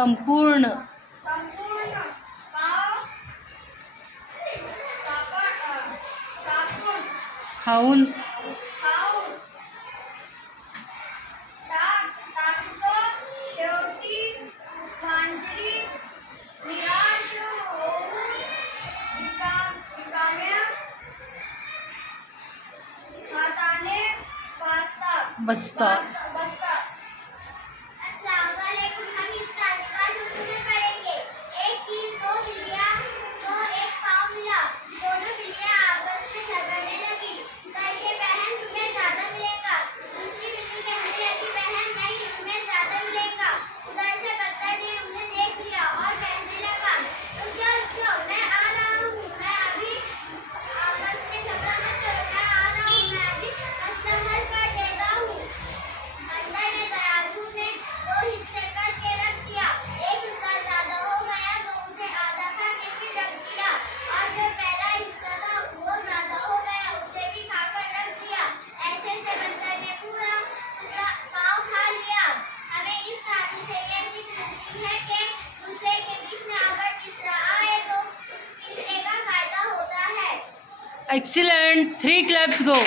संपूर्ण संपूर्ण पाव सापून खाऊन खाऊन टाकतो शेवटी मांजरी निराश होऊन रिकाम्या हाताने बसतात. अस्सलाम वालेकुम। हम इस कहानी का शुरू में पढ़ेंगे। एक दिन दो बिल्लियां को एक पाव मिला। दोनों बिल्लियां आपस में झगड़ने लगी। कहे बहन तुम्हें ज्यादा मिलेगा। दूसरी बिल्ली कहने लगी बहन नहीं तुम्हें ज्यादा मिलेगा। उधर से बंदर ने उन्हें देख लिया और कहने लगा रुक जाओ मैं आ रहा हूँ। मैं अभी आपस में झगड़ा मत करो। मैं आ रहा हूँ। मैं अभी मसला हल कर देता हूँ। बंदर ने तराजू में दो हिस्से करके रख दिया। एक हिस्सा ज्यादा हो गया तो उसे आधा खाके फिर रख दिया और जो पहला हिस्सा था वो ज्यादा हो गया उसे भी खाकर रख दिया। ऐसे से बंदर ने पूरा पाव खा लिया। हमें इस कहानी से ये सीख मिलती है कि दूसरे के बीच में अगर तीसरा आए तो उस तीसरे का फायदा होता है। एक्सीलेंट 3 क्लैप्स गो।